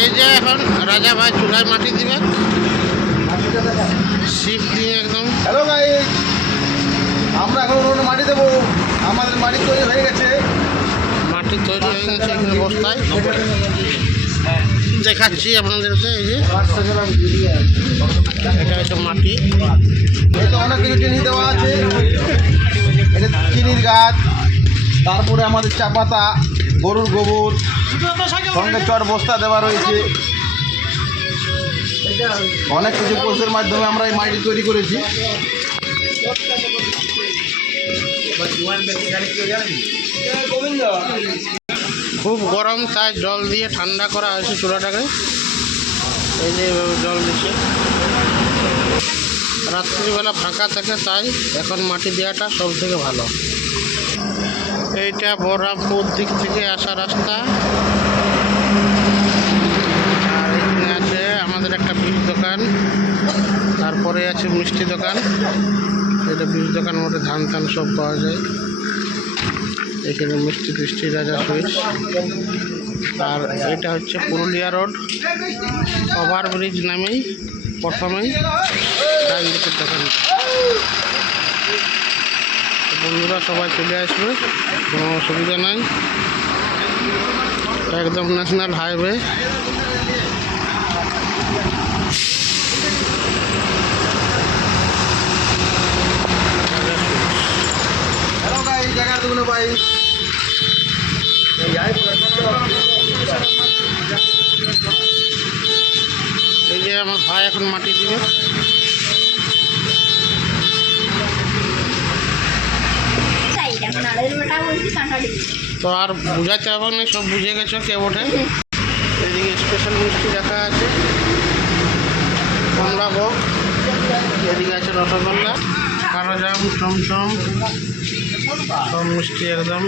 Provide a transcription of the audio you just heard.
এই যে এখন রাজা ভাই চুলায় মাটি দিবে। শিপ দিয়ে একদম। হ্যালো ভাই আমরা এখন উনুনে মাটি দেবো। আমাদের মাটি তৈরি হয়ে গেছে। মাটি তৈরি হয়ে গেছে এখানে বস্তায়। দেখাচ্ছি আপনাদেরকে এই যে। এটা হচ্ছে মাটি। এতে অনেক কিছু জিনিস দেওয়া আছে। এটা চিনির গাছ। তারপরে আমাদের চা পাতা গরুর গোবর সঙ্গে চট বস্তা দেওয়া রয়েছে। অনেক কিছু পোস্টের মাধ্যমে আমরা এই মাটি তৈরি করেছি। খুব গরম তাই জল দিয়ে ঠান্ডা করা হয়েছে চুলাটাকে। এই যে এভাবে জল দিচ্ছে। রাত্রিবেলা ফাঁকা থাকে তাই এখন মাটি দেওয়াটা সব থেকে ভালো। এইটা বহরামপুর দিক থেকে আসা রাস্তা। আর এখানে আছে আমাদের একটা বীজ দোকান। তারপরে আছে মিষ্টি দোকান। এটা বীজ দোকান মধ্যে ধান টান সব পাওয়া যায়। এখানে মিষ্টি টিষ্টি রাজা সুইটস আর এটা হচ্ছে পুরুলিয়া রোড। ওভারব্রিজ নামেই প্রথমেই ডান দিকের দোকান বন্ধুরা সবাই চলে আসবে। কোনো অসুবিধা নাই। একদম ন্যাশনাল হাইওয়ে এই যে আমার ভাই এখন মাটি দিবে। তো আর বুঝাতে হবে না সব বুঝে গেছো কে ওঠে? এদিকে স্পেশাল মিষ্টি রাখা আছে। কমলা ভোগ। এদিকে আছে রসগোল্লা। কালো জাম চমচম সব মিষ্টি একদম।